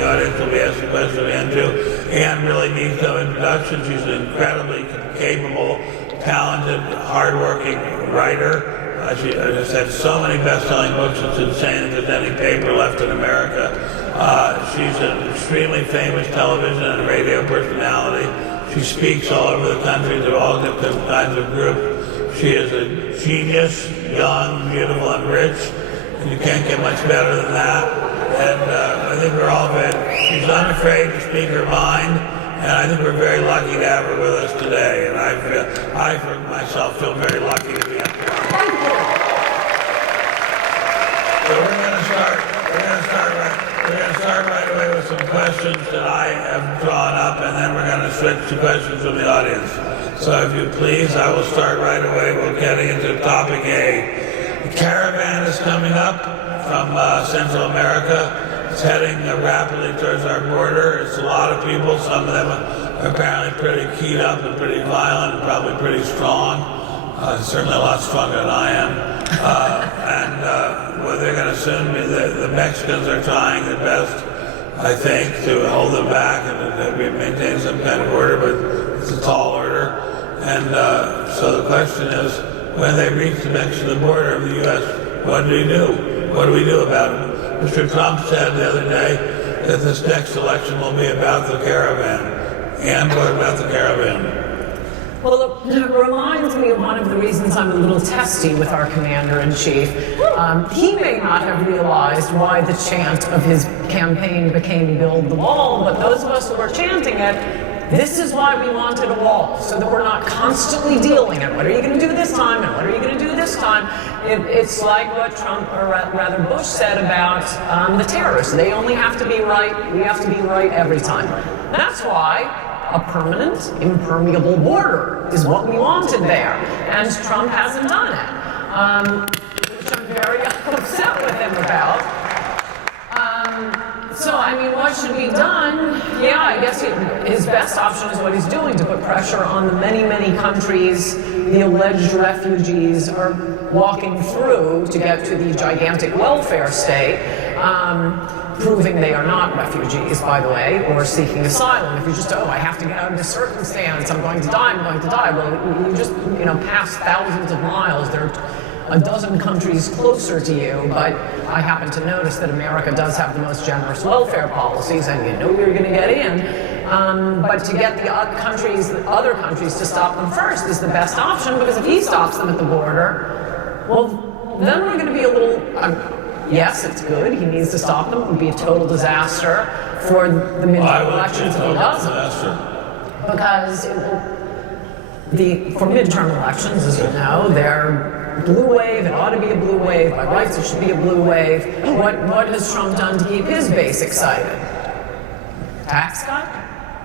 the audience will be asking questions of Anne too. Anne really needs no introduction. She's an incredibly capable, talented, hardworking writer. She has had so many best-selling books, it's insane if there's any paper left in America. She's an extremely famous television and radio personality. She speaks all over the country to all different kinds of groups. She is a genius, young, beautiful, and rich. You can't get much better than that. And I think we're all very, she's unafraid to speak her mind. And I think we're very lucky to have her with us today. And I for myself, feel very lucky to be up here. So we're going to start right away with some questions that I have drawn up, and then we're going to switch to questions from the audience. So if you please, I will start right away. We're getting into topic A. The caravan is coming up from Central America. It's heading rapidly towards our border. It's a lot of people. Some of them are apparently pretty keyed up and pretty violent and probably pretty strong. Certainly a lot stronger than I am. Well, they're going to soon be, the Mexicans are trying their best, I think, to hold them back and maintain some kind of order, but it's a tall order. And so the question is, when they reach the Mexican border of the U.S., what do we do? What do we do about it? Mr. Trump said the other day that this next election will be about the caravan. And what about the caravan? Well, it reminds me of one of the reasons I'm a little testy with our commander-in-chief. He may not have realized why the chant of his campaign became build the wall, but those of us who were chanting it, this is why we wanted a wall, so that we're not constantly dealing it. What are you going to do this time, and what are you going to do this time? It's like what Trump, or rather Bush, said about the terrorists. They only have to be right. We have to be right every time. That's why a permanent, impermeable border is what we wanted there, and Trump hasn't done it, which I'm very upset with him about. So, I mean, what should be done? Yeah, I guess his best option is what he's doing, to put pressure on the many, many countries the alleged refugees are walking through to get to the gigantic welfare state, proving they are not refugees, by the way, or seeking asylum. If you just, I have to get out of this circumstance, I'm going to die. Well, you just, pass thousands of miles. There are a dozen countries closer to you, but I happen to notice that America does have the most generous welfare policies, and you know you're going to get in. But to get the other countries to stop them first is the best option, because if he stops them at the border, well, then we're going to be a little... yes, it's good. He needs to stop them. It would be a total disaster for the midterm elections if he doesn't. Because for midterm elections, as you know, they're blue wave. It ought to be a blue wave. By rights, it should be a blue wave. What has Trump done to keep his base excited? Tax cut?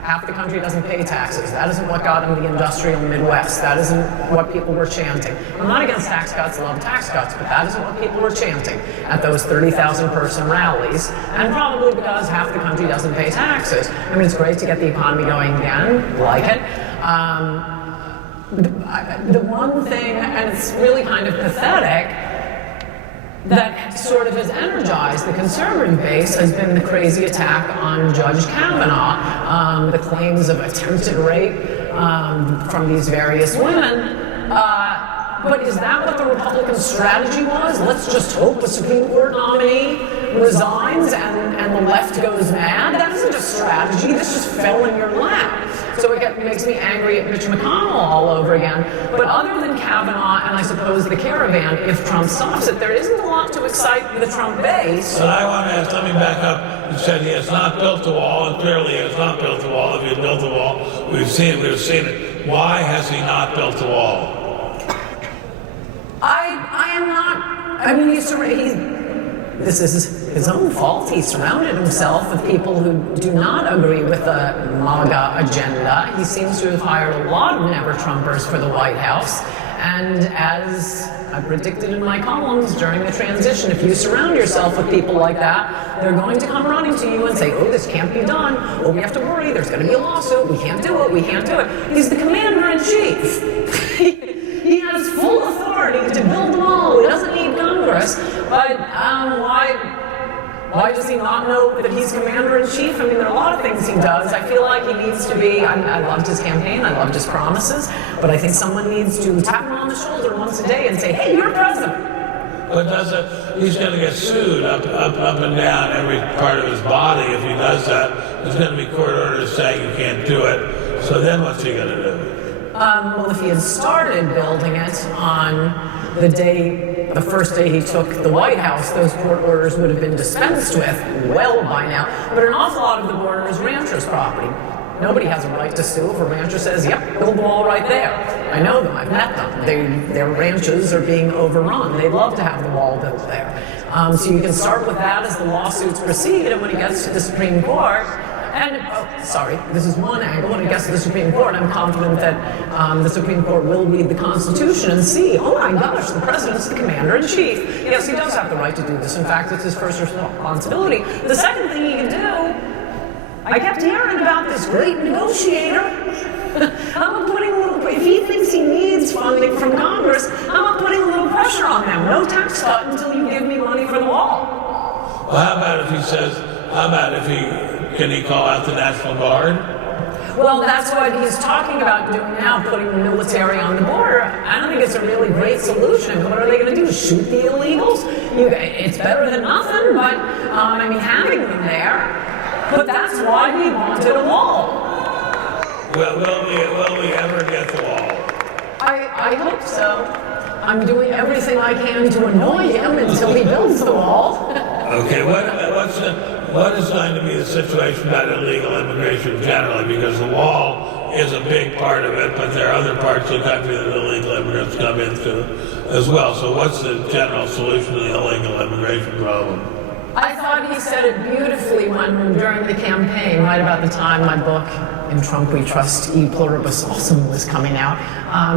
Half the country doesn't pay taxes. That isn't what got him the industrial Midwest. That isn't what people were chanting. I'm not against tax cuts, I love tax cuts, but that isn't what people were chanting at those 30,000 person rallies, and probably because half the country doesn't pay taxes. I mean, it's great to get the economy going again, like it. The one thing, and it's really kind of pathetic, that sort of has energized the conservative base has been the crazy attack on Judge Kavanaugh, the claims of attempted rape from these various women. But is that what the Republican strategy was? Let's just hope the Supreme Court nominee resigns and the left goes mad? That isn't a strategy. This just fell in your lap. So it makes me angry at Mitch McConnell all over again. But other than Kavanaugh and I suppose the caravan, if Trump stops it, there isn't a lot to excite the Trump base. But I want to ask, let me back up. You said he has not built the wall, and clearly he has not built the wall. If he had built the wall, we've seen it. Why has he not built the wall? I am not, I mean, this is his own fault. He surrounded himself with people who do not agree with the MAGA agenda. He seems to have hired a lot of never-Trumpers for the White House. And as I predicted in my columns during the transition, if you surround yourself with people like that, they're going to come running to you and say, oh, this can't be done. Oh, we have to worry. There's going to be a lawsuit. We can't do it. We can't do it. He's the commander-in-chief. He has full authority to build the wall. He doesn't need Congress. But why Why does he not know that he's commander-in-chief? I mean, there are a lot of things he does. I feel like he needs to be, I loved his campaign, I loved his promises, but I think someone needs to tap him on the shoulder once a day and say, hey, you're president. But he's going to get sued up and down every part of his body if he does that. There's going to be court orders saying you can't do it. So then what's he going to do? Well, if he had started building it on the first day he took the White House, those court orders would have been dispensed with well by now. But an awful lot of the border is ranchers' property. Nobody has a right to sue if a rancher says, yep, build the wall right there. I know them, I've met them. Their ranches are being overrun. They'd love to have the wall built there. So you can start with that as the lawsuits proceed, and when it gets to the Supreme Court, this is one angle. When it gets to the Supreme Court, I'm confident that the Supreme Court will read the Constitution and see, oh my gosh, the president's the commander-in-chief. Yes, he does have the right to do this. In fact, it's his first responsibility. The second thing he can do, I kept hearing about this great negotiator. If he thinks he needs funding from Congress, I'm putting a little pressure on them. No tax cut until you give me money for the wall. Well, how about can he call out the National Guard? Well, that's what he's talking about doing now, putting the military on the border. I don't think it's a really great solution. What are they going to do, shoot the illegals? It's better than nothing, but having them there. But that's why we wanted a wall. Well, will we ever get the wall? I hope so. I'm doing everything I can to annoy him until he builds the wall. Okay, what is going to be the situation about illegal immigration generally? Because the wall is a big part of it, but there are other parts of the country that illegal immigrants come into as well. So what's the general solution to the illegal immigration problem? I thought he said it beautifully during the campaign, right about the time my book, In Trump We Trust, E Pluribus Awesome, was coming out.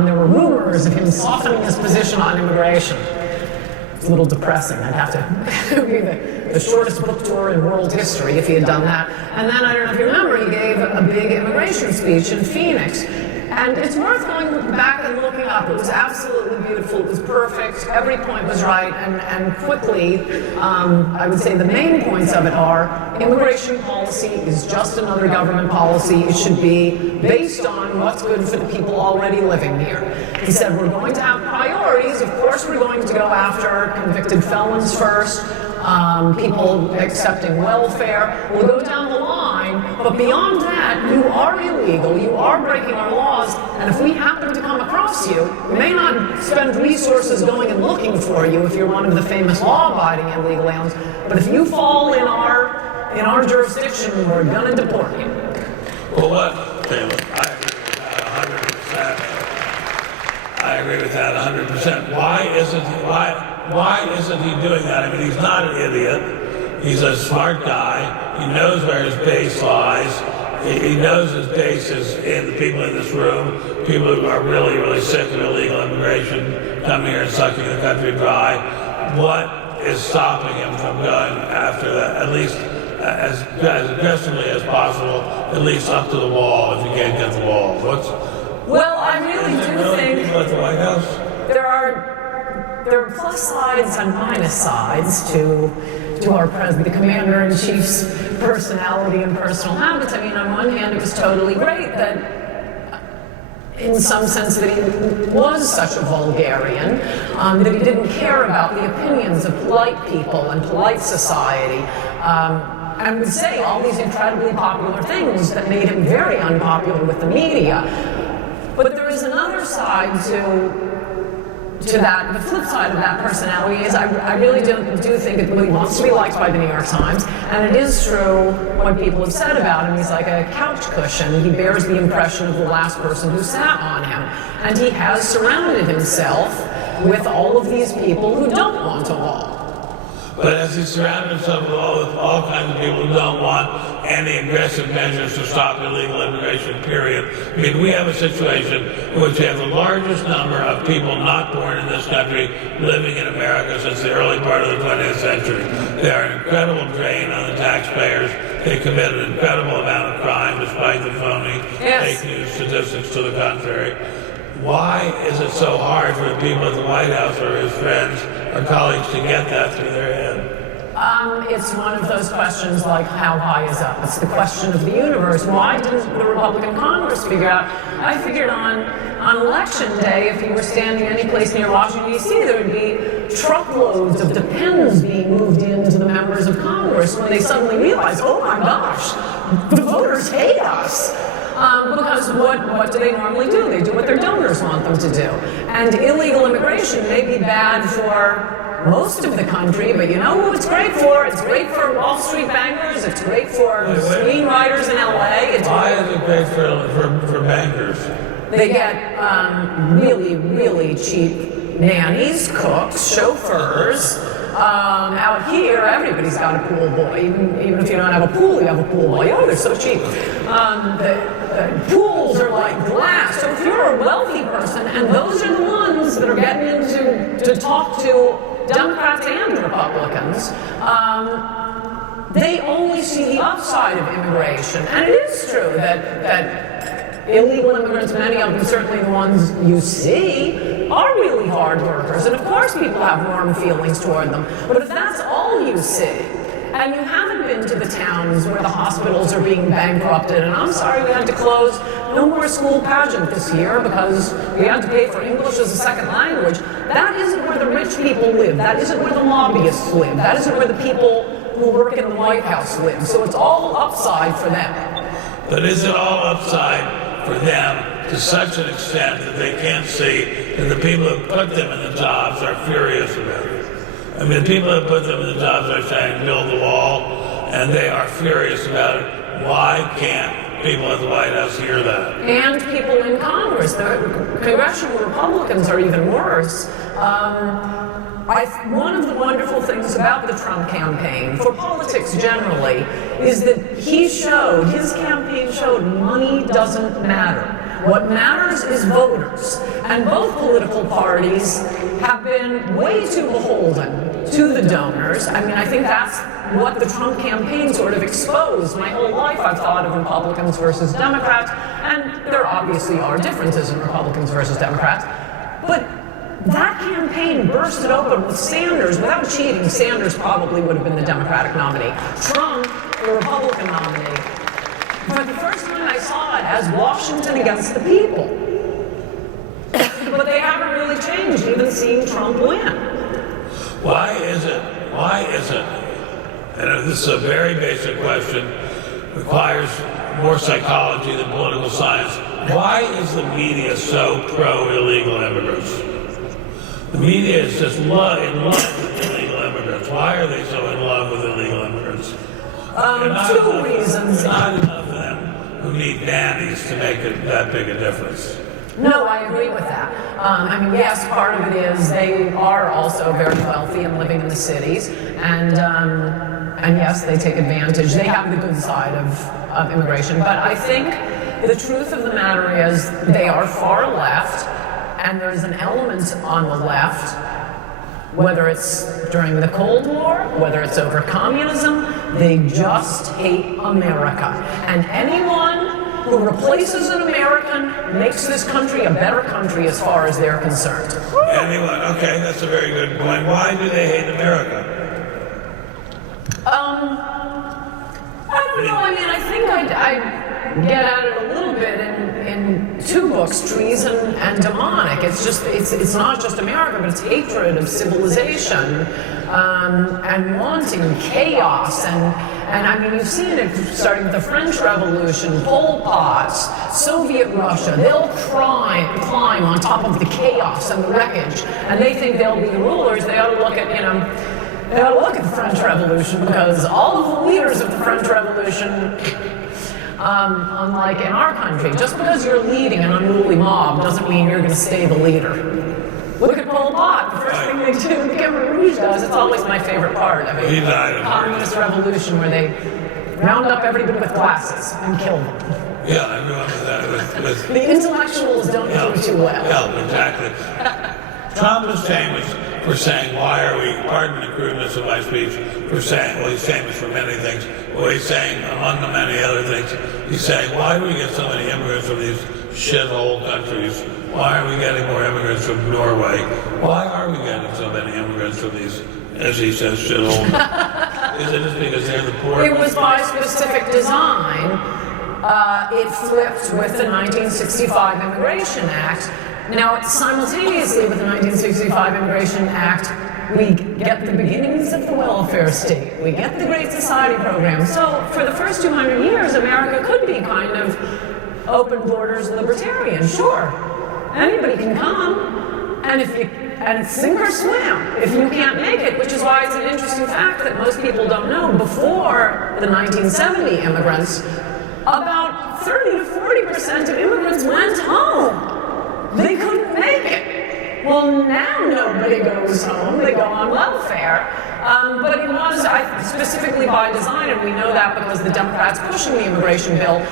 There were rumors of him softening his position on immigration. It's a little depressing. I'd have to be the shortest book tour in world history if he had done that. And then, I don't know if you remember, he gave a big immigration speech in Phoenix. And it's worth going back and looking up. It was absolutely beautiful. It was perfect. Every point was right. And quickly, I would say the main points of it are immigration policy is just another government policy. It should be based on what's good for the people already living here. He said we're going to have priorities. Of course, we're going to go after convicted felons first, people accepting welfare. We'll go down the line. But beyond that, you are illegal. You are breaking our laws. And if we happen to come across you, we may not spend resources going and looking for you if you're one of the famous law-abiding illegal aliens. But if you fall in our jurisdiction, we're going to deport you. Well, what, Taylor? I agree with that 100%. Why isn't he doing that? I mean, he's not an idiot. He's a smart guy. He knows where his base lies. He knows his base is in the people in this room, people who are really, really sick of illegal immigration coming here and sucking the country dry. What is stopping him from going after that, at least as aggressively as possible, at least up to the wall if you can't get the wall? Well, I really do think people at the White House? There are plus sides and minus sides to our president, the commander-in-chief's personality and personal habits. I mean, on one hand, it was totally great that, in some sense, that he was such a vulgarian, that he didn't care about the opinions of polite people and polite society, and would say all these incredibly popular things that made him very unpopular with the media. But there is another side to that. The flip side of that personality is I really do think that he wants to be liked by the New York Times, and it is true what people have said about him. He's like a couch cushion. He bears the impression of the last person who sat on him, and he has surrounded himself with all of these people who don't want a wall. But as he surrounded himself with all kinds of people who don't want any aggressive measures to stop illegal immigration, period. I mean, we have a situation in which we have the largest number of people not born in this country living in America since the early part of the 20th century. They are an incredible drain on the taxpayers. They commit an incredible amount of crime despite the phony fake news statistics to the contrary. Why is it so hard for the people at the White House or his friends or colleagues to get that through their head? It's one of those questions like, how high is up? It's the question of the universe. Why didn't the Republican Congress figure out? I figured on election day, if you were standing any place near Washington, D.C., there would be truckloads of Depends being moved into the members of Congress when they suddenly realized, oh my gosh, the voters hate us. Because what do they normally do? They do what their donors want them to do. And illegal immigration may be bad for most of the country, but you know who it's great for? It's great for Wall Street bankers. It's great for screenwriters in LA. Why is it great for bankers? They get really, really cheap nannies, cooks, chauffeurs. Out here, everybody's got a pool boy. Even if you don't have a pool, you have a pool boy. Oh, they're so cheap. The pools are like glass. So if you're a wealthy person, and those are the ones that are getting into to talk to Democrats and Republicans, they only see the upside of immigration. And it is true that illegal immigrants, many of them, certainly the ones you see, are really hard workers. And of course people have warm feelings toward them. But if that's all you see, and you haven't been to the towns where the hospitals are being bankrupted, and I'm sorry we had to close no more school pageant this year because we had to pay for English as a second language, that isn't where the rich people live. That isn't where the lobbyists live. That isn't where the people who work in the White House live. So it's all upside for them. But is it all upside for them to such an extent that they can't see that the people who put them in the jobs are furious about it? I mean, the people who put them in the jobs are saying build the wall, and they are furious about it. Why can't people at the White House hear that? And people in Congress. The congressional Republicans are even worse. One of the wonderful things about the Trump campaign, for politics generally, is that his campaign showed money doesn't matter. What matters is voters. And both political parties have been way too beholden to the donors. I mean, I think that's what the Trump campaign sort of exposed. My whole life I've thought of Republicans versus Democrats, and there obviously are differences in Republicans versus Democrats. But that campaign bursted open with Sanders. Without cheating, Sanders probably would have been the Democratic nominee. Trump, the Republican nominee. For the first time I saw it as Washington against the people. But they haven't really changed, even seeing Trump win. Why is it, and this is a very basic question, requires more psychology than political science, why is the media so pro-illegal immigrants? The media is just in love with illegal immigrants. Why are they so in love with illegal immigrants? Two reasons. Not enough of them who need nannies to make that big a difference. No, I agree with that. I mean, yes, part of it is they are also very wealthy and living in the cities, and yes, they take advantage. They have the good side of immigration, but I think the truth of the matter is they are far left, and there's an element on the left, whether it's during the Cold War, whether it's over communism, they just hate America. And anyone who replaces an American makes this country a better country as far as they're concerned. Anyone, okay, that's a very good point. Why do they hate America? I don't know. I mean, I think I get at it a little bit in two books, Treason and Demonic. It's not just America, but it's hatred of civilization and wanting chaos. And I mean, you've seen it starting with the French Revolution, Pol Pot, Soviet Russia. They'll climb on top of the chaos and the wreckage, and they think they'll be the rulers. They ought to look at, they ought to look at the French Revolution, because all of the leaders of the French Revolution, unlike in our country, just because you're leading an unruly mob doesn't mean you're going to stay the leader. Look at Pol Pot. The first thing they do, Khmer Rouge does, it's always my favorite part of it. The communist revolution where they round up everybody with glasses and kill them. Yeah, I remember that. The intellectuals don't do too well. Yeah, exactly. Trump is famous for saying, why are we, pardon the crudeness of my speech, for saying, well, he's famous for many things. Well, he's saying, among the many other things, he's saying, why do we get so many immigrants from these shithole countries? Why are we getting more immigrants from Norway? Why are we getting so many immigrants from these as he says, shithole? Is it just because they're the poor? It was by specific design. It flipped with the 1965 Immigration Act. Now, simultaneously with the 1965 Immigration Act, we get the beginnings of the welfare state. We get the Great Society program. So for the first 200 years, America could be kind of open borders libertarian. Sure, anybody can come, and sink or swim if you can't make it, which is why it's an interesting fact that most people don't know. Before the 1970 immigrants, about 30 to 40% of immigrants went home. They couldn't make it. Well, now nobody goes home. They go on welfare. But it was specifically by design, and we know that because the Democrats pushing the immigration bill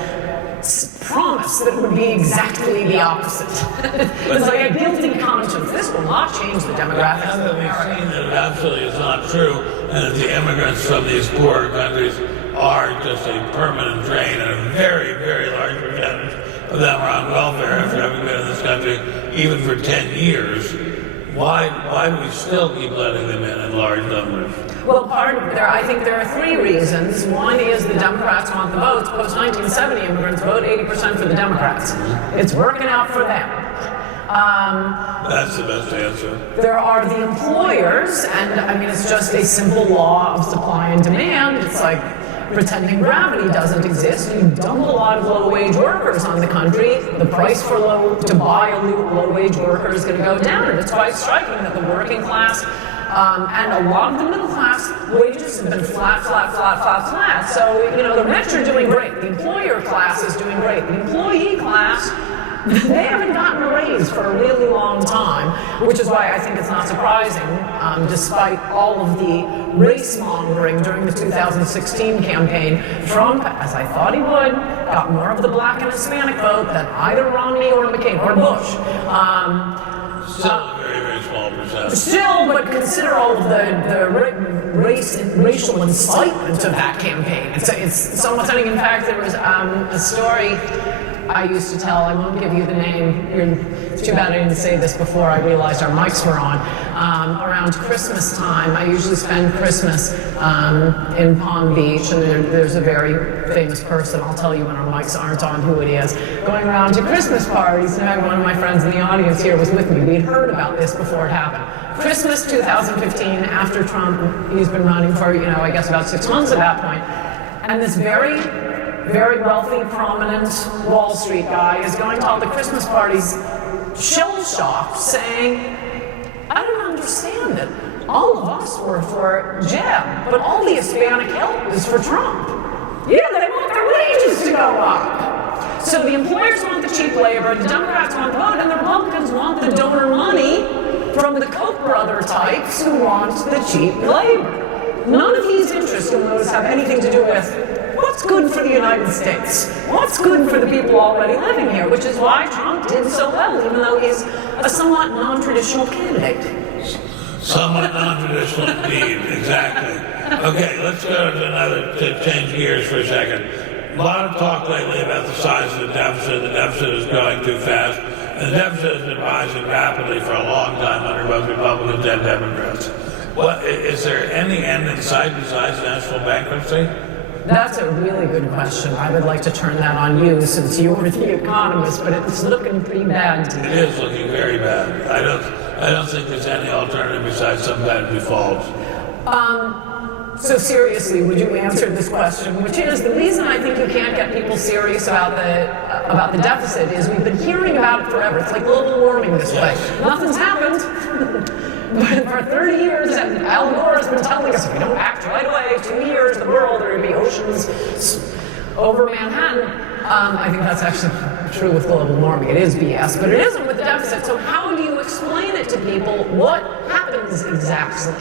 promised that it would be exactly the opposite. It's like a guilty conscience. This will not change the demographics of America. We've seen that it absolutely is not true, and that the immigrants from these poorer countries are just a permanent drain, and a very, very large percentage of them are on welfare after having been in this country even for 10 years. Why do we still keep letting them in large numbers? Well, I think there are three reasons. One is the Democrats want the votes. Post-1970 immigrants vote 80% for the Democrats. It's working out for them. That's the best answer. There are the employers, and I mean, it's just a simple law of supply and demand. It's like pretending gravity doesn't exist. You dump a lot of low-wage workers on the country, the price for to buy a low-wage worker is going to go down. And it's quite striking that the working class and a lot of the middle class wages have been flat. So, the rich are doing great. The employer class is doing great. The employee class, they haven't gotten a raise for a really long time, which is why I think it's not surprising, despite all of the race mongering during the 2016 campaign, Trump, as I thought he would, got more of the black and Hispanic vote than either Romney or McCain or Bush. Still a very, very small percentage. Still, but consider all of the racial incitement of that campaign. It's somewhat stunning. In fact, there was a story I used to tell. I won't give you the name. It's too bad I didn't say this before I realized our mics were on. Around Christmas time, I usually spend Christmas in Palm Beach, and there's a very famous person, I'll tell you when our mics aren't on who it is, going around to Christmas parties. In fact, one of my friends in the audience here was with me. We'd heard about this before it happened. Christmas 2015, after Trump, he's been running for, I guess about 6 months at that point, and this very wealthy, prominent Wall Street guy is going to all the Christmas parties, shell-shocked, saying, I don't understand it. All of us were for Jeb, but all the Hispanic help is for Trump. Yeah, they want their wages to go up. So the employers want the cheap labor, the Democrats want the vote, and the Republicans want the donor money from the Koch brother types who want the cheap labor. None of these interests, you'll notice, have anything to do with what's good for the United States, what's good for the people already living here, which is why Trump did so well, even though he's a somewhat non-traditional candidate. Somewhat non-traditional indeed, exactly. Okay, let's go to change gears for a second. A lot of talk lately about the size of the deficit. The deficit is growing too fast. And the deficit has been rising rapidly for a long time under both Republicans and Democrats. Is there any end in sight besides national bankruptcy? That's a really good question. I would like to turn that on you since you were the economist, but it's looking pretty bad to me. It is looking very bad. I don't think there's any alternative besides some kind of default. So seriously, would you answer this question? Which is, the reason I think you can't get people serious about the deficit is we've been hearing about it forever. It's like global warming this way. Nothing's happened. But for 30 years, Al Gore has been telling us if we don't act right away, 2 years, the world, there will be oceans over Manhattan. I think that's actually true with global warming. It is BS, but it isn't with the deficit. So how do you explain it to people? What happens exactly?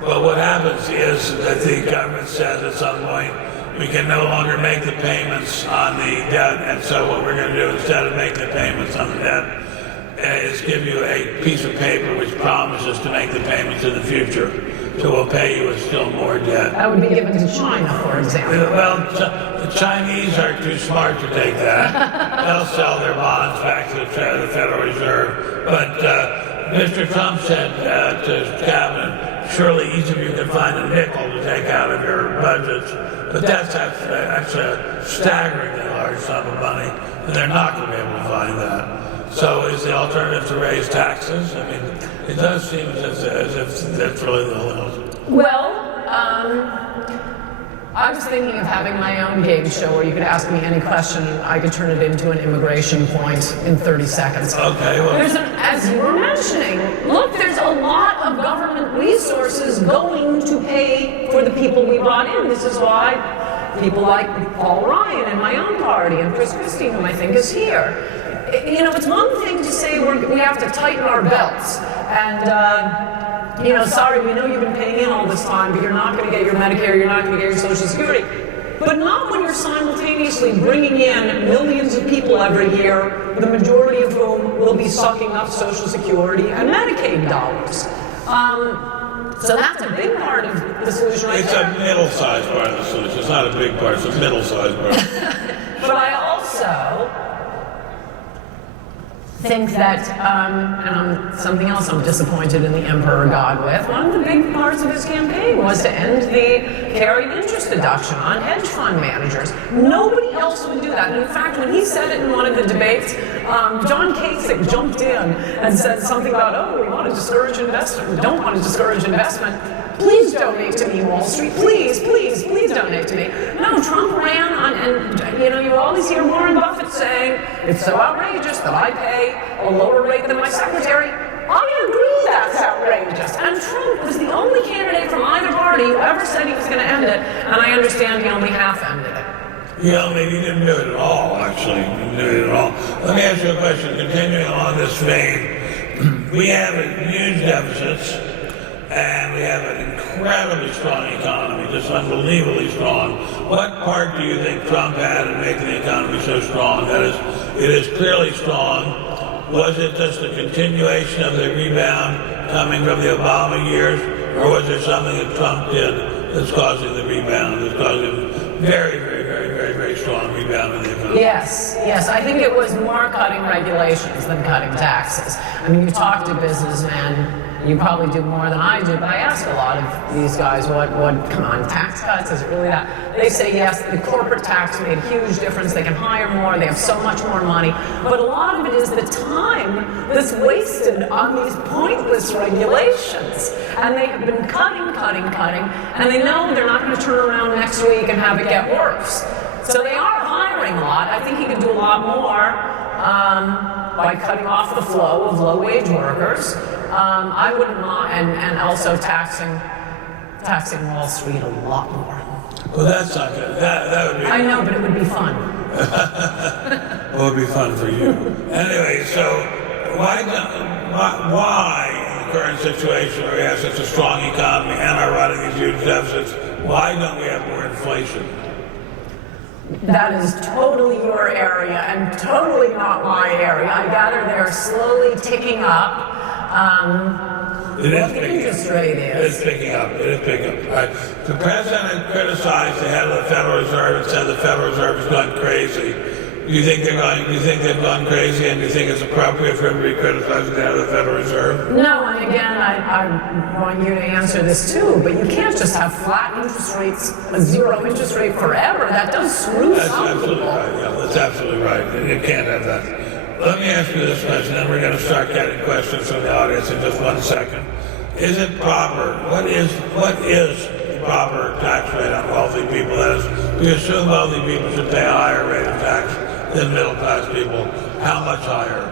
Well, what happens is that the government says at some point we can no longer make the payments on the debt, and so what we're going to do instead of making the payments on the debt is give you a piece of paper which promises to make the payments in the future. So we'll pay you with still more debt. That would be given to China, for example. Well, the Chinese are too smart to take that. They'll sell their bonds back to the Federal Reserve. But Mr. Trump said to his cabinet, surely each of you can find a nickel to take out of your budgets, but that's actually a staggeringly large sum of money, and they're not going to be able to find that. So is the alternative to raise taxes? I mean, it does seem as if that's really the only. Well, I was thinking of having my own game show where you could ask me any question and I could turn it into an immigration point in 30 seconds. Okay, well. As you were mentioning, look, there's a lot of government resources going to pay for the people we brought in. This is why people like Paul Ryan and my own party and Chris Christie, whom I think is here. You know, it's one thing to say we have to tighten our belts and, you know, sorry, we know you've been paying in all this time, but you're not going to get your Medicare, you're not going to get your Social Security. But not when you're simultaneously bringing in millions of people every year, the majority of whom will be sucking up Social Security and Medicaid dollars. So that's a big part of the solution right there. It's a middle-sized part of the solution. It's not a big part, it's a middle-sized part. But I also think that, something else I'm disappointed in the Emperor God with, one of the big parts of his campaign was to end the carried interest deduction on hedge fund managers. Nobody else would do that. And in fact, when he said it in one of the debates, John Kasich jumped in and said something about, we want to discourage investment. We don't want to discourage investment. Please donate to me, Wall Street. Please, please, please donate to me. No, Trump ran on, and you know, you always hear Warren Buffett saying, it's so outrageous that I pay a lower rate than my secretary. I agree that's outrageous. And Trump was the only candidate from either party who ever said he was going to end it, and I understand he only half-ended it. Yeah, I mean, he didn't do it at all, actually. He didn't do it at all. Let me ask you a question, continuing along this vein. We have huge deficits, and we have an incredibly strong economy, just unbelievably strong. What part do you think Trump had in making the economy so strong? That is, it is clearly strong. Was it just a continuation of the rebound coming from the Obama years, or was there something that Trump did that's causing the rebound, that's causing very strong rebound in the economy? Yes. I think it was more cutting regulations than cutting taxes. I mean, you talk to businessmen, you probably do more than I do, but I ask a lot of these guys, come on, tax cuts, is it really that? They say yes, the corporate tax made a huge difference, they can hire more, they have so much more money, but a lot of it is the time that's wasted on these pointless regulations. And they have been cutting, and they know they're not going to turn around next week and have it get worse. So they are hiring a lot. I think he could do a lot more by cutting off the flow of low-wage workers. I wouldn't mind, and also taxing Wall Street a lot more. Well, that's not good. That would be. I know, but it would be fun. Well, it would be fun for you. Anyway, so why in the current situation where we have such a strong economy and are running these huge deficits, why don't we have more inflation? That is totally your area and totally not my area. I gather they're slowly ticking up. It is what the interest rate is. It is picking up. Right. The president criticized the head of the Federal Reserve and said the Federal Reserve is going crazy. Do you think they've gone crazy, and do you think it's appropriate for him to be criticizing the head of the Federal Reserve? No, and again, I want you to answer this too, but you can't just have flat interest rates, a zero interest rate forever. That does screw some people. Right. Yeah, that's absolutely right. You can't have that. Let me ask you this question, and we're going to start getting questions from the audience in just 1 second. Is it proper? What is the proper tax rate on wealthy people? That is, we assume wealthy people should pay a higher rate of tax than middle-class people. How much higher?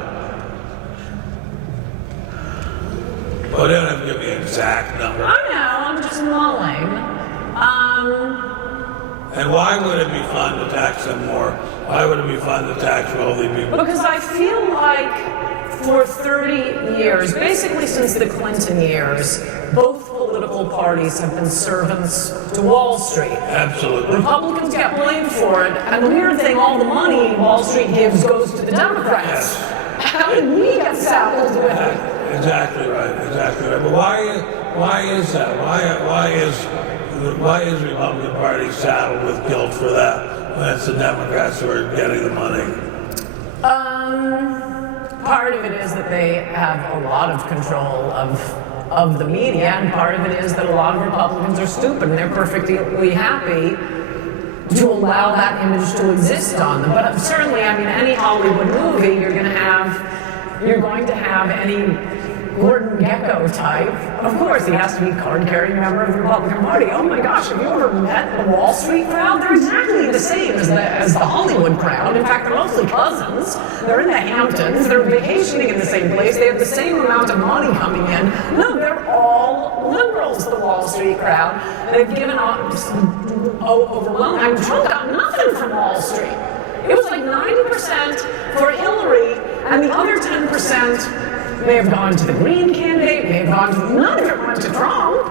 Well, they don't have to give me an exact number. I know, I'm just mulling. And why would it be fun to tax them more? Why would it be fun to tax wealthy people? Because I feel like for 30 years, basically since the Clinton years, both political parties have been servants to Wall Street. Absolutely. Republicans get blamed for it, and the weird thing, all the money Wall Street gives goes to the Democrats. Yes. How did we get saddled with it? Exactly right. But why is that? Why is the Republican Party saddled with guilt for that when it's the Democrats who are getting the money? Part of it is that they have a lot of control of of the media, and part of it is that a lot of Republicans are stupid and they're perfectly happy to allow that image to exist on them. But certainly, I mean, any Hollywood movie, you're going to have any Gordon Gekko type. Of course, he has to be a card-carrying member of the Republican Party. Oh my gosh, have you ever met the Wall Street crowd? They're exactly the same as the Hollywood crowd. In fact, they're mostly cousins. They're in the Hamptons. They're vacationing in the same place. They have the same amount of money coming in. No, they're all liberals, the Wall Street crowd. They've given up overwhelming. I mean, Trump got nothing from Wall Street. It was like 90% for Hillary, and the other 10% may have gone to the Green candidate, may have gone to, none of it went to Trump.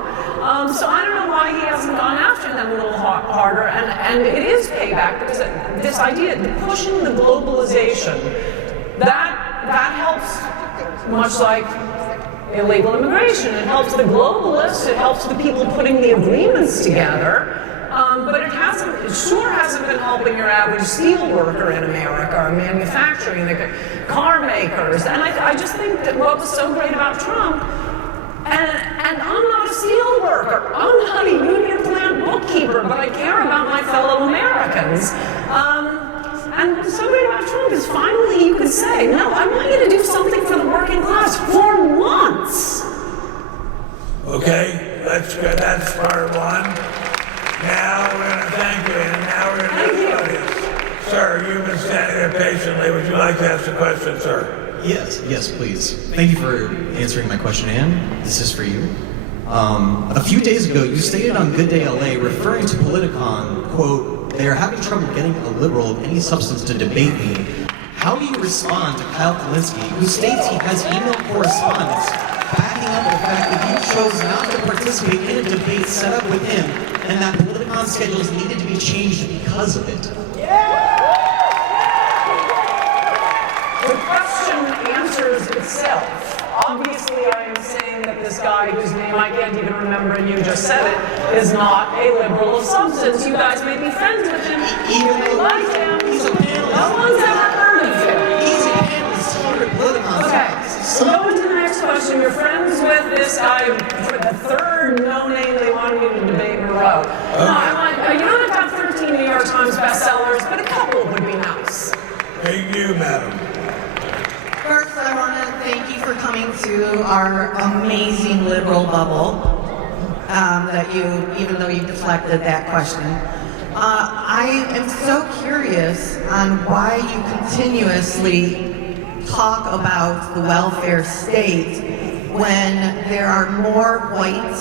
So I don't know why he hasn't gone after them a little harder, and it is payback, because this idea, pushing the globalization, that helps, much like illegal immigration. It helps the globalists, it helps the people putting the agreements together, but it sure hasn't been helping your average steel worker in America, or manufacturing, the car makers. And I just think that what was so great about Trump, and I'm not a steel worker, I'm not a union plant bookkeeper, but I care about my fellow Americans. And what's so great about Trump is finally you could say, no, I want you to do something for the working class for once. Okay, that's good. That's part one. Now we're going to thank you, and now we're going to do the audience. Sir, you've been standing there patiently. Would you like to ask a question, sir? Yes, please. Thank you for answering my question, Anne. This is for you. A few days ago, you stated on Good Day LA, referring to Politicon, quote, "They are having trouble getting a liberal of any substance to debate me." How do you respond to Kyle Kulinski, who states he has email correspondence backing up the fact that you chose not to participate in a debate set up with him, and that Politicon schedules needed to be changed because of it? The question answers itself. Obviously, I am saying that this guy whose name I can't even remember and you just said it, is not a liberal of substance. You guys may be friends with him. Even You may though like him. he's a panelist. No one's ever heard of him. He's a panelist here at Politicon. Okay, so go into the next question. You're friends with this guy for the third no name they wanted you to debate in a row. No, you don't have to have 13 New York Times bestsellers, but a couple would be nice. Thank you, madam. First, I want to thank you for coming to our amazing liberal bubble. That you, even though you deflected that question, I am so curious on why you continuously talk about the welfare state when there are more white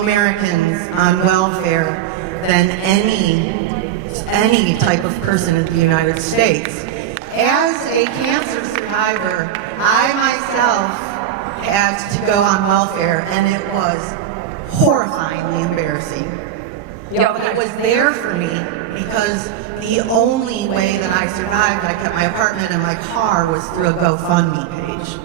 Americans on welfare than any type of person in the United States. As a cancer survivor, I myself had to go on welfare, and it was horrifyingly embarrassing. But it was there for me because the only way that I survived, I kept my apartment and my car, was through a GoFundMe page.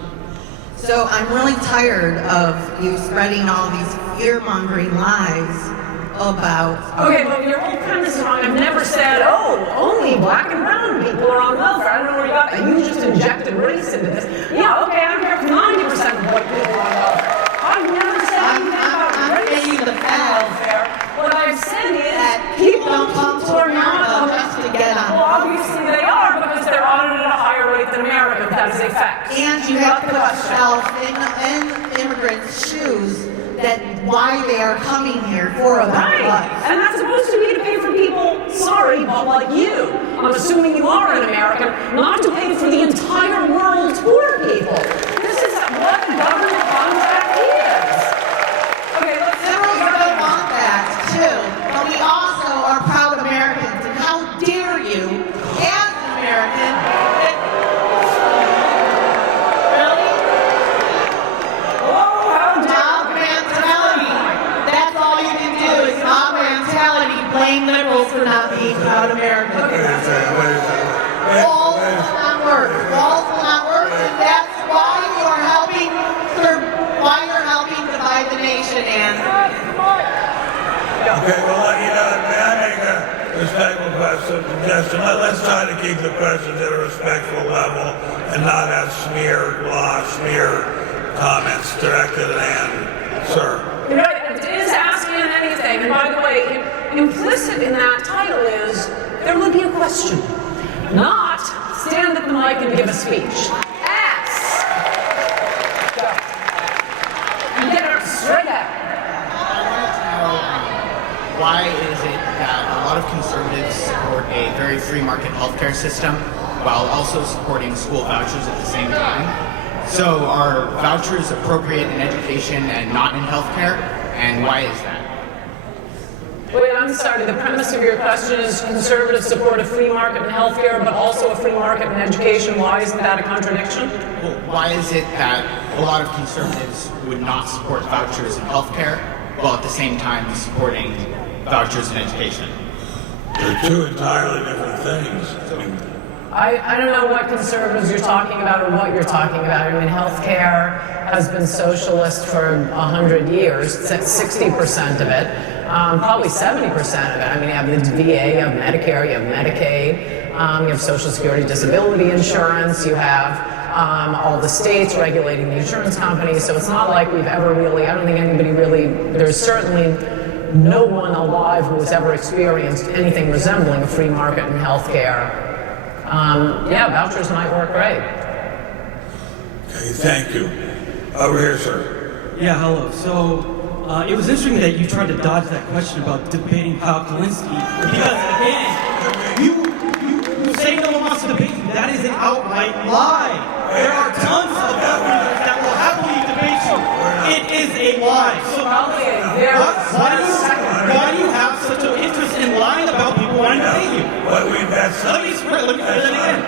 So I'm really tired of you spreading all these fear-mongering lies about... Okay, but your whole premise is wrong. I've never said, oh, only black and brown people are on welfare. I don't know where you got that. You just injected race into this. Yeah, okay, I don't care if 90% of white people are on welfare. I've never said anything about race the and fact welfare. What I've said is that people don't come to America just to get on. Well, obviously they are, because they're audited at a higher rate than America. That is a fact. And you have to put yourself in immigrants' shoes, that why they are coming here for a better life. And that's supposed to be to pay for people, sorry, but like you, I'm assuming you are an American, not to pay for the entire world's poor people. This is what the government contract is. Okay, let's Liberals don't want that, too. But we also are proud Americans. And how dare you, as an American, really? oh, how Mob mentality. That's all you can do is mob mentality. Blame liberals for not being proud Americans. Wait a second. Walls will not work. Walls will not work, and that's why you're helping divide the nation, and Okay, well, you know, may I make a respectful suggestion? Let's try to keep the questions at a respectful level and not have smear comments directed at Ann. Sir. You're right, it is asking anything. And by the way, implicit in that title is there will be a question, not stand at the mic and give a speech. Ask. Go. You get her straight out. I wanted to know why is it that a lot of conservatives support a very free market healthcare system while also supporting school vouchers at the same time? So are vouchers appropriate in education and not in healthcare? And why is that? Wait, I'm sorry. The premise of your question is conservatives support a free market in healthcare, but also a free market in education. Why isn't that a contradiction? Well, why is it that a lot of conservatives would not support vouchers in healthcare while at the same time supporting vouchers in education? They're two entirely different things. I don't know what conservatives you're talking about or what you're talking about. I mean, healthcare has been socialist for 100 years, 60% of it, probably 70% of it. I mean, you have the VA, you have Medicare, you have Medicaid, you have Social Security disability insurance, you have all the states regulating the insurance companies. So it's not like we've ever really, I don't think anybody really, there's certainly no one alive who has ever experienced anything resembling a free market in healthcare. Yeah, vouchers might work great. Okay, thank you. Over here, sir. Yeah, hello. So, it was interesting that you tried to dodge that question about debating Kyle Kalinske, because again, you say no one wants to debate you. That is an outright lie. There are tons of governors that will happily debate you. It is a lie. So, why do you have such an interest in lying about people wanting to debate you? Let me say Let me say that again.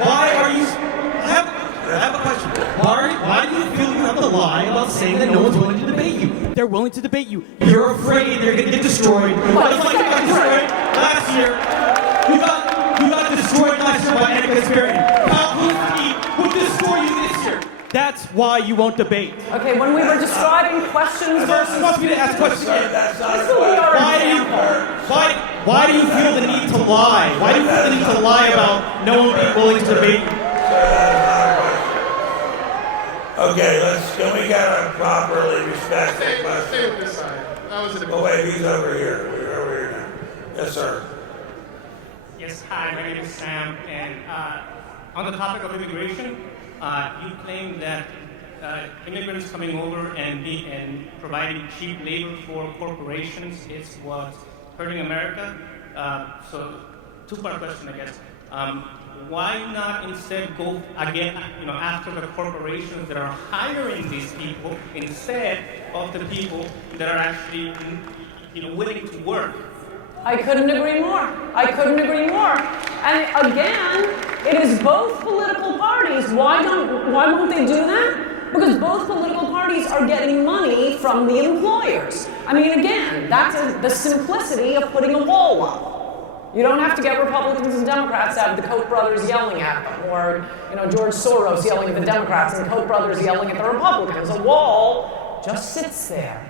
Why are you? I have a question. Why do you feel you have to lie about saying that no one's willing to debate you? They're willing to debate you. You're afraid they're going to get destroyed. Just like you got destroyed last year. You got destroyed last year by Annika Kasparian. Kyle Kalinske will destroy you this year. That's why you won't debate. Okay, when we were describing questions versus... You want me to ask questions? Why do you feel the need to lie? Why do you feel the need to lie about no one being willing to debate? Okay, can we get a properly respectful question? Stay with this side. That was an Oh wait, he's over here. We're over here now. Yes, sir. Yes, hi, my name is Sam, and on the topic of immigration, you claim that immigrants coming over and providing cheap labor for corporations is what's hurting America. So, two-part question, I guess. Why not instead go again, after the corporations that are hiring these people instead of the people that are actually, willing to work? I couldn't agree more. And again, it is both political parties. Why won't they do that? Because both political parties are getting money from the employers. I mean, again, that's the simplicity of putting a wall up. You don't have to get Republicans and Democrats to have the Koch brothers yelling at them, or George Soros yelling at the Democrats and Koch brothers yelling at the Republicans. A wall just sits there.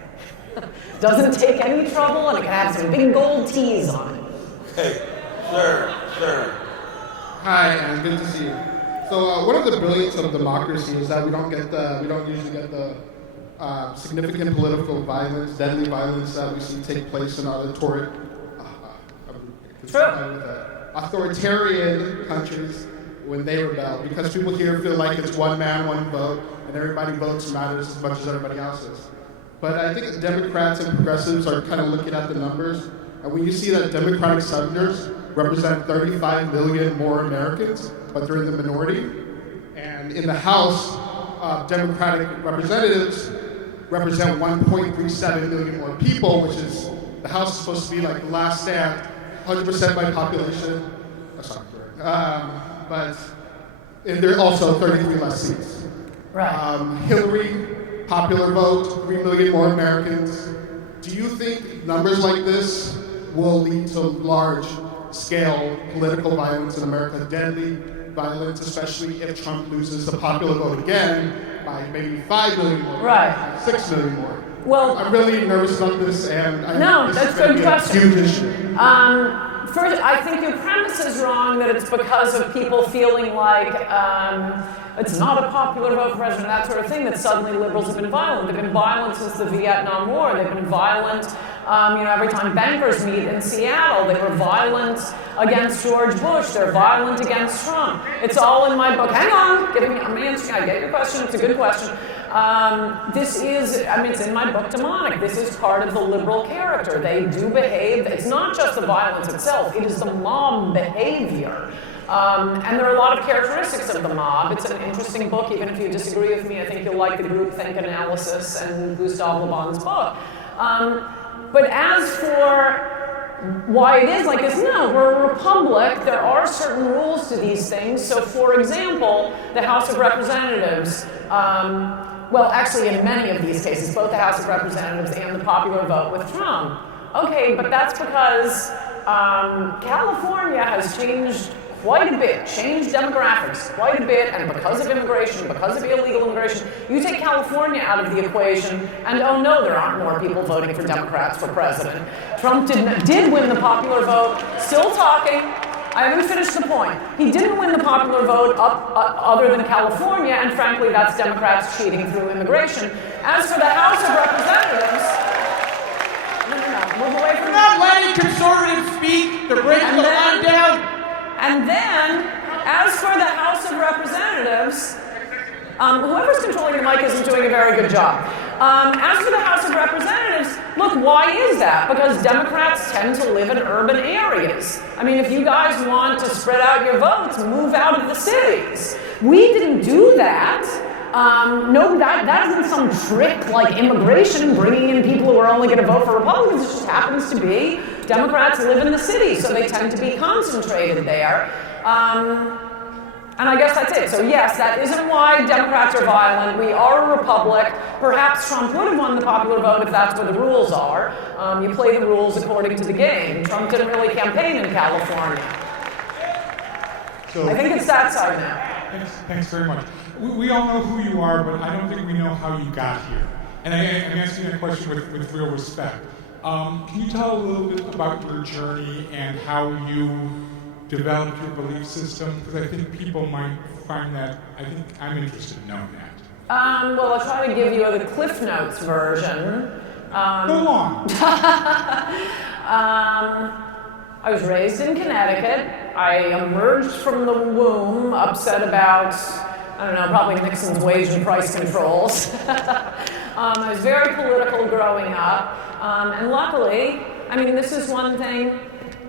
Doesn't take any trouble, and it can have some big gold T's on it. Hey, sir. Hi, and good to see you. So one of the brilliance of democracy is that we don't usually get the significant political violence, deadly violence that we see take place in authoritarian countries when they rebel, because people here feel like it's one man, one vote, and everybody votes matters as much as everybody else's. But I think Democrats and progressives are kind of looking at the numbers, and when you see that Democratic senators represent 35 million more Americans, but they're in the minority, and in the House, Democratic representatives represent 1.37 million more people, which is, the House is supposed to be like the last stand, 100% by population. That's not correct. And there are also 33 less seats. Right. Hillary, popular vote, 3 million more Americans. Do you think numbers like this will lead to large-scale political violence in America, deadly violence, especially if Trump loses the popular vote again by maybe 5 million more, Right. 6 million more? Well, I'm really nervous about this, and I no, think that's this is a good going to be a question. huge issue. First, I think your premise is wrong that it's because of people feeling like it's not a popular vote for president, that sort of thing, that suddenly liberals have been violent. They've been violent since the Vietnam War. They've been violent, every time bankers meet in Seattle. They were violent against George Bush. They're violent against Trump. It's all in my book. Hang on, I'm answering. I get your question. It's a good question. It's in my book, Demonic. This is part of the liberal character. They do behave. It's not just the violence itself. It is the mob behavior. And there are a lot of characteristics of the mob. It's an interesting book. Even if you disagree with me, I think you'll like the groupthink analysis and Gustave Le Bon's book. But as for why it is like this, no, we're a republic. There are certain rules to these things. So, for example, the House of Representatives, actually in many of these cases, both the House of Representatives and the popular vote with Trump. Okay, but that's because California has changed quite a bit, changed demographics quite a bit, and because of immigration, because of illegal immigration, you take California out of the equation, and oh no, there aren't more people voting for Democrats for president. Trump did win the popular vote, still talking. I haven't finished the point. He didn't win the popular vote other than California, and frankly, that's Democrats cheating through immigration. As for the House of Representatives, move away from We're not letting conservatives speak. They're breaking the line down. And then, as for the House of Representatives, whoever's controlling the mic isn't doing a very good job. As for the House of Representatives, look, why is that? Because Democrats tend to live in urban areas. I mean, if you guys want to spread out your votes, move out of the cities. We didn't do that. No, that isn't some trick like immigration, bringing in people who are only going to vote for Republicans. It just happens to be Democrats live in the city, so they tend to be concentrated there. And I guess that's it. So yes, that isn't why Democrats are violent. We are a republic. Perhaps Trump would have won the popular vote if that's what the rules are. You play the rules according to the game. Trump didn't really campaign in California. So, I think it's that side now. Thanks very much. We all know who you are, but I don't think we know how you got here. And I'm asking that question with real respect. Can you tell a little bit about your journey and how you developed your belief system? Because I think people might find that, I think I'm interested in knowing that. I'll try to give you the Cliff Notes version. Go on. I was raised in Connecticut. I emerged from the womb upset about, probably Nixon's wage and price controls. I was very political growing up. And luckily, this is one thing,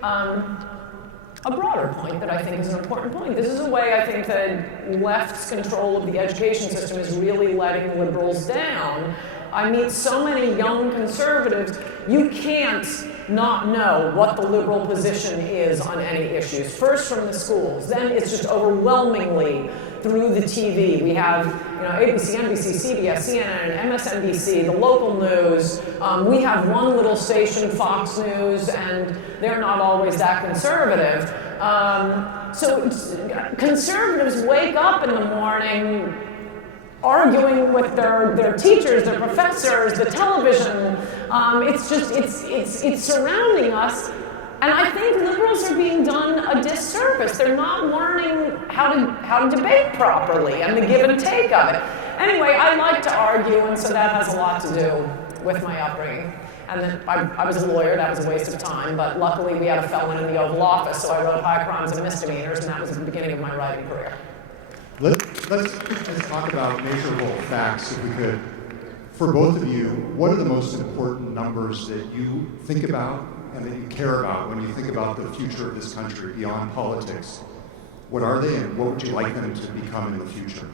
a broader point that I think is an important point. This is a way I think that left's control of the education system is really letting liberals down. I meet so many young conservatives, you can't not know what the liberal position is on any issues. First from the schools, then it's just overwhelmingly through the TV. We have ABC, NBC, CBS, CNN, MSNBC, the local news. We have one little station, Fox News, and they're not always that conservative. So conservatives wake up in the morning arguing with their teachers, their professors, the television. It's surrounding us. And I think liberals are being done a disservice. They're not learning how to debate properly and the give and take of it. Anyway, I like to argue, and so that has a lot to do with my upbringing. And then I was a lawyer, that was a waste of time, but luckily we had a felon in the Oval Office, so I wrote High Crimes and Misdemeanors, and that was the beginning of my writing career. Let's talk about measurable facts, if we could. For both of you, what are the most important numbers that you think about and that you care about when you think about the future of this country beyond politics? What are they, and what would you like them to become in the future?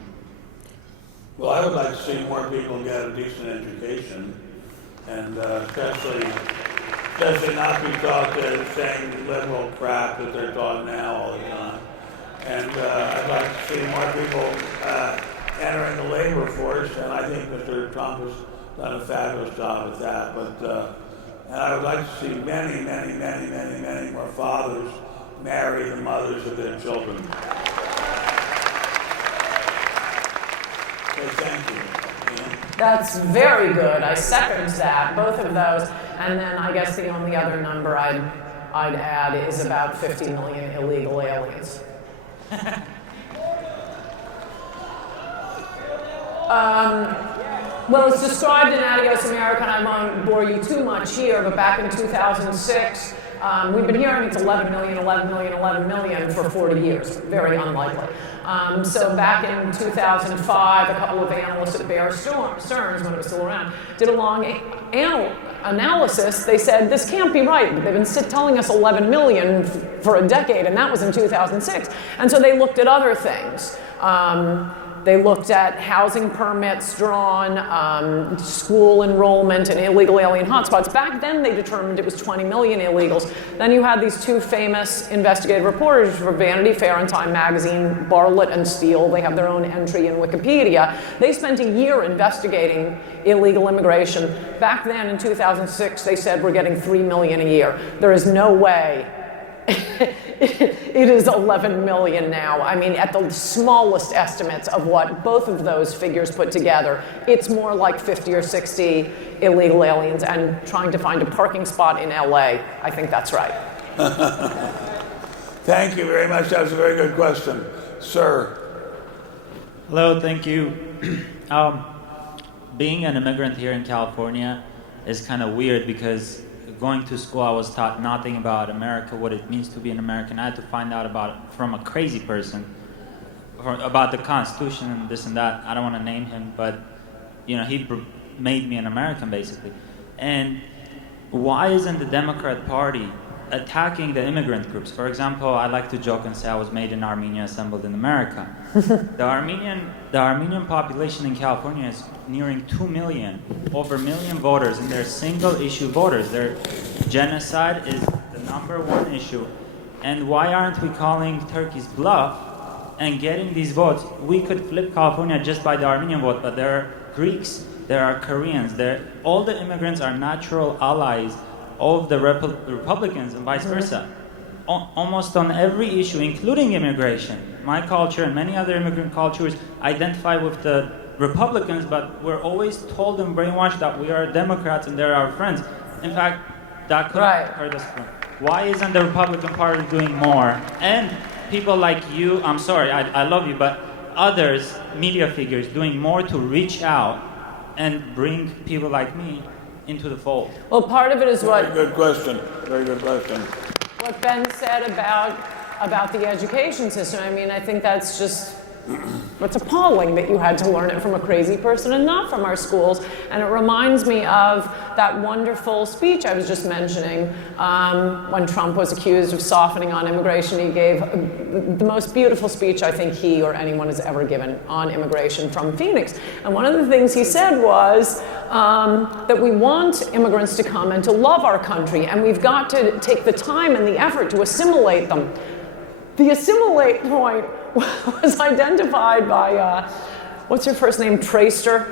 Well, I would like to see more people get a decent education, and especially not be taught the same liberal crap that they're taught now all the time. And I'd like to see more people entering the labor force, and I think Mr. Trump has done a fabulous job with that. But and I would like to see many, many, many, many, many more fathers marry the mothers of their children. So thank you. That's very good. I second that, both of those. And then I guess the only other number I'd I'd add, is about 50 million illegal aliens. Well, it's described in Adios America, and I won't bore you too much here, but back in 2006, we've been hearing it's 11 million, 11 million, 11 million for 40 years. Very unlikely. So back in 2005, a couple of analysts at Bear Stearns, when it was still around, did a long analysis. They said, this can't be right. They've been telling us 11 million for a decade, and that was in 2006. And so they looked at other things. They looked at housing permits drawn, school enrollment, and illegal alien hotspots. Back then, they determined it was 20 million illegals. Then you had these two famous investigative reporters for Vanity Fair and Time magazine, Bartlett and Steele. They have their own entry in Wikipedia. They spent a year investigating illegal immigration. Back then, in 2006, they said we're getting 3 million a year. There is no way it is 11 million now. I mean, at the smallest estimates of what both of those figures put together, it's more like 50 or 60 illegal aliens, and trying to find a parking spot in LA. I think that's right. Thank you very much. That was a very good question. Sir. Hello, thank you. Being an immigrant here in California is kind of weird because going to school, I was taught nothing about America, what it means to be an American. I had to find out about it from a crazy person, about the Constitution and this and that. I don't want to name him, but he made me an American, basically. And why isn't the Democrat Party attacking the immigrant groups? For example, I like to joke and say I was made in Armenia, assembled in America. The Armenian population in California is nearing 2 million, over 1 million voters, and they're single-issue voters. Their genocide is the #1 issue. And why aren't we calling Turkey's bluff and getting these votes? We could flip California just by the Armenian vote, but there are Greeks, there are Koreans, all the immigrants are natural allies of the Republicans and vice versa. Almost on every issue, including immigration. My culture and many other immigrant cultures identify with the Republicans, but we're always told and brainwashed that we are Democrats and they're our friends. In fact, that could have hurt us. Why isn't the Republican Party doing more? And people like you, I'm sorry, I love you, but others, media figures, doing more to reach out and bring people like me into the fold? Well, part of it is what... Very good question. Very good question. What Ben said about the education system. I mean, I think that's just... It's appalling that you had to learn it from a crazy person and not from our schools. And it reminds me of that wonderful speech I was just mentioning when Trump was accused of softening on immigration. He gave the most beautiful speech I think he or anyone has ever given on immigration from Phoenix. And one of the things he said was that we want immigrants to come and to love our country, and we've got to take the time and the effort to assimilate them. The assimilate point was identified by, what's her first name, Traister?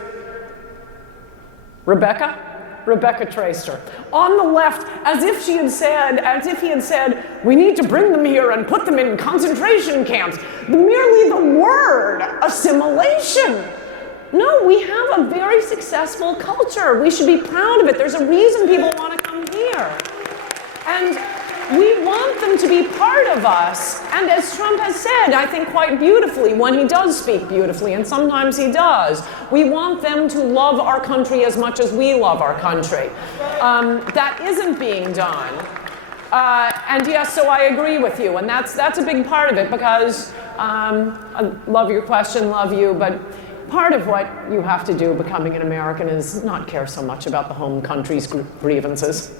Rebecca Traister. On the left, as if he had said, we need to bring them here and put them in concentration camps. Merely the word assimilation. No, we have a very successful culture. We should be proud of it. There's a reason people want to come here. And we want them to be part of us. And as Trump has said, I think quite beautifully, when he does speak beautifully, and sometimes he does, we want them to love our country as much as we love our country. That isn't being done. And yes, so I agree with you. And that's a big part of it, because I love your question, love you, but part of what you have to do becoming an American is not care so much about the home country's grievances.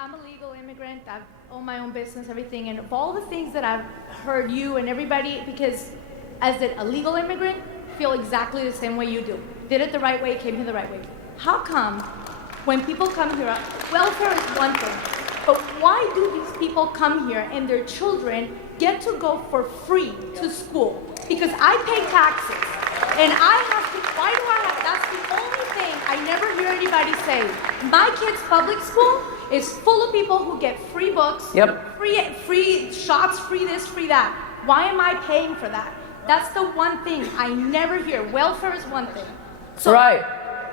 I'm a legal immigrant. I own my own business, everything, and of all the things that I've heard you and everybody, because as a legal immigrant, feel exactly the same way you do. Did it the right way, came here the right way. How come when people come here, welfare is one thing, but why do these people come here and their children get to go for free to school? Because I pay taxes, and why do I have, that's the only thing I never hear anybody say. My kid's public school is full of people who get free books, free shots, free this, free that. Why am I paying for that? That's the one thing I never hear. Welfare is one thing. So, right.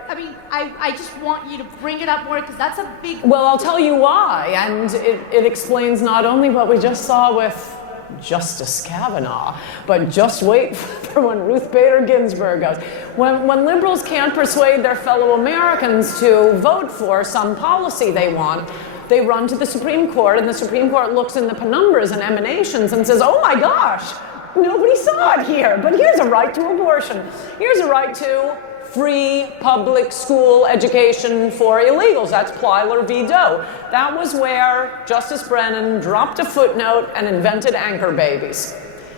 I mean, I just want you to bring it up more because that's a big. Well, I'll tell you why, and it explains not only what we just saw with Justice Kavanaugh, but just wait for when Ruth Bader Ginsburg goes. When liberals can't persuade their fellow Americans to vote for some policy they want, they run to the Supreme Court, and the Supreme Court looks in the penumbras and emanations and says, oh my gosh, nobody saw it here, but here's a right to abortion. Here's a right to free public school education for illegals. That's Plyler v. Doe. That was where Justice Brennan dropped a footnote and invented anchor babies.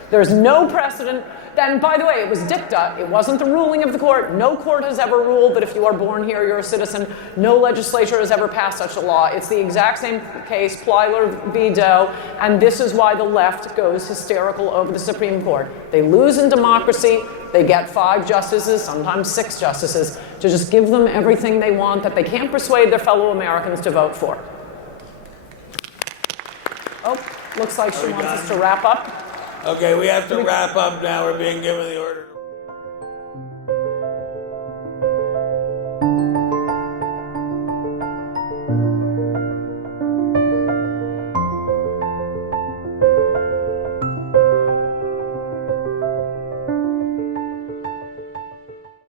There's no precedent. And by the way, it was dicta. It wasn't the ruling of the court. No court has ever ruled that if you are born here, you're a citizen. No legislature has ever passed such a law. It's the exact same case, Plyler v. Doe, and this is why the left goes hysterical over the Supreme Court. They lose in democracy. They get 5 justices, sometimes 6 justices, to just give them everything they want that they can't persuade their fellow Americans to vote for. Oh, looks like she wants us to wrap up. Okay, we have to wrap up now. We're being given the order.